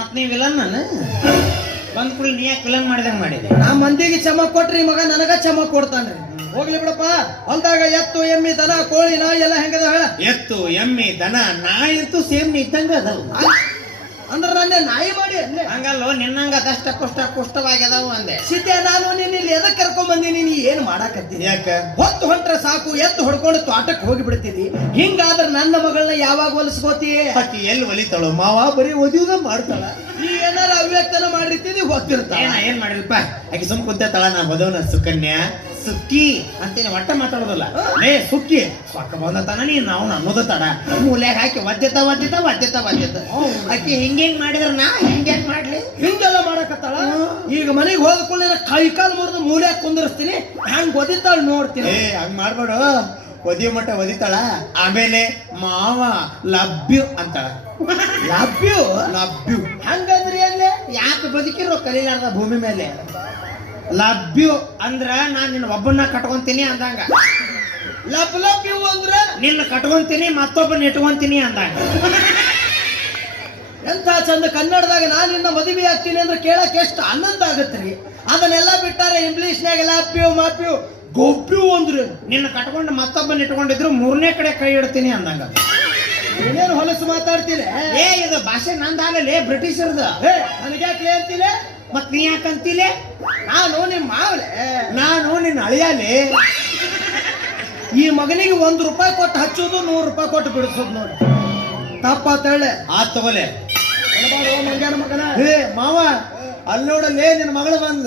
ಮತ್ ನೀವ್ ವಿಲನ್ ನಾನು ಬಂದ್ ಕೂಡಲಿ ನೀ ಯಾಕೆ ವಿಲನ್ ಮಾಡಿದಂಗ ಮಾಡಿದೆ? ನಾ ಮಂದಿಗೆ ಚಮ ಕೊಟ್ರಿ ಮಗ ನನಗ ಚಮ ಕೊಡ್ತಾನ್ರಿ. ಹೋಗ್ಲಿ ಬಿಡಪ್ಪ. ಹೊಲ್ದಾಗ ಎತ್ತು ಎಮ್ಮಿ ದನ ಕೋಳಿ ನಾಯಿ ಎಲ್ಲ ಹೆಂಗದ ಹೇಳ? ಎತ್ತು ಎಮ್ಮಿ ದನ ನಾಯಿ ಅಂತೂ ಸೇಮ್ ಇದ್ದಂಗ ಅದಾವ. ಅಂದ್ರ ನನ್ನ ನಾಯಿ ಮಾಡಿ ಅಲ್ಲೇ ಹಂಗಲ್ಲೋ ನಿನ್ನಂಗ ಅದಷ್ಟ ಕುಷ್ಟವಾಗಿದಾವು ಅಂದೆ. ಸಿದ್ದೆ ನಾನು ನಿನ್ನ ಇಲ್ಲಿ ಎದಕ್ ಕರ್ಕೊಂಡ್ ಬಂದೀನಿ? ನೀ ಏನ್ ಮಾಡಾಕತ್ತೀನಿ? ಯಾಕ ಹೊತ್ತು ಹೊಂಟ್ರ ಸಾಕು ಎತ್ತು ಹೊಡ್ಕೊಂಡು ತೋಟಕ್ಕೆ ಹೋಗಿ ಬಿಡ್ತೀನಿ. ಹಿಂಗಾದ್ರ ನನ್ನ ಮಗಳನ್ನ ಯಾವಾಗ ಹೊಲಿಸ್ಕೋತಿ? ಆಕಿ ಎಲ್ಲಿ ಒಲಿತಾಳು ಮಾವ? ಬರೀ ಒದಿಯುದ ಮಾಡ್ತಾಳ. ನೀ ಏನಾರ ಅವ್ಯಕ್ತನ ಮಾಡಿರ್ತೀನಿ ಗೊತ್ತಿರ್ತಾಳ. ಏನ್ ಮಾಡಿಲ್ಪ ಆಕಿ ಸುಮ್ ಕುಂತಾಳ. ನಾ ಬದವನ ಸುಕನ್ಯಾ ಸುಕ್ಕಿ ಅಂತೇನೆ ಒಟ್ಟ ಮಾತಾಡೋದಲ್ಲ. ಲೇ ಸುಕ್ಕಿ ಸೊಕ್ಕ ಬಂದತಾನ ನೀನ್ ನಾವು ಅನ್ನೋದ ತಡ ಮೂಲ್ಯಾಗ ಹಾಕಿ ಒದ್ದೆತ ಆಕಿ ಹಿಂಗೇನ್ ಮಾಡಿದ್ರ ನಾ ಹಿಂಗ್ಯಾಕ್ ಮಾಡ್ಲಿ? ಹಿಂಗೆಲ್ಲ ಮಾಡಕತ್ತಾಳ. ಈಗ ಮನೆಗೆ ಹೋದ ಕೂಡಲೇ ಕೈ ಕಾಲು ಮುರಿದು ಮೂಲ್ಯಾಗ ಕುಂದಿರ್ಸ್ತೀನಿ. ಹಂಗ್ ಒದಿತಾಳ ನೋಡ್ತೀನಿ. ಹಂಗ್ ಮಾಡ್ಬೇಡು. ಒದಿಯೋ ಮಟ್ಟ ಒದಿತಾಳ. ಆಮೇಲೆ ಮಾವ ಲಭ್ಯು ಅಂತಾಳ. ಲಭ್ಯು ಹಂಗಂದ್ರಿ ಅಲ್ಲೇ ಯಾಕೆ ಬದುಕಿರೋ ಕಲೀಲಾರ್ದ ಭೂಮಿ ಮೇಲೆ? ಲಭ್ಯು ಅಂದ್ರ ನಾನ್ ನಿನ್ನ ಒಬ್ಬನ್ನ ಕಟ್ಕೊಂತೀನಿ ಅಂದಂಗ. ಲಭ್ಯು ಅಂದ್ರ ನಿನ್ನ ಕಟ್ಕೊಂತೀನಿ ಮತ್ತೊಬ್ಬನ ಇಟ್ಕೊಂತೀನಿ ಅಂದಂಗ. ಎಂತ ಚಂದ ಕನ್ನಡದಾಗ ನಾನಿನ್ನ ಮದುವೆ ಆಗ್ತೀನಿ ಅಂದ್ರೆ ಕೇಳಕ್ ಎಷ್ಟು ಆನಂದ ಆಗತ್ರಿ. ಅದನ್ನೆಲ್ಲ ಬಿಟ್ಟಾರೆ ಇಂಗ್ಲಿಷ್ನಾಗ ಲಭ್ಯು ಮಾಪ್ಯು ಗೊಬ್ಬ್ಯು ಅಂದ್ರು. ನಿನ್ನ ಕಟ್ಕೊಂಡು ಮತ್ತೊಬ್ಬನ ಇಟ್ಕೊಂಡಿದ್ರು ಮೂರನೇ ಕಡೆ ಕೈ ಇಡ್ತೀನಿ ಅಂದಂಗ. ಏನೇನು ಹೊಲಸು ಮಾತಾಡ್ತೀನಿ? ಇದು ಭಾಷೆ ನಂದಾಗಲೇ ಬ್ರಿಟಿಷರ್ದ. ನನಗ್ಯಾಕ್ಲೆ ಅಂತೀನಿ? ಮತ್ ನೀ ಯಾಕಂತೀಲೆ? ನಾನು ನಿಮ್ಮ ಮಾವಲೆ. ನಾನು ನಿನ್ನ ಅಳಿಯಾಲೆ. ಈ ಮಗನಿಗೆ 1 ರೂಪಾಯಿ ಕೊಟ್ಟು ಹಚ್ಚೋದು 100 ರೂಪಾಯಿ ಕೊಟ್ಟು ಬಿಡಿಸೋದು ನೋಡಿ. ತಪ್ಪಾತೇಳೆ ಆತ್ ತಗೋಲೆ. ಮಂಗ್ಯಾನ ಮಗನ. ಹೇ ಮಾವ ಅಲ್ಲಿ ನೋಡಲ್ಲೇ ನಿನ್ನ ಮಗಳು ಬಂದ.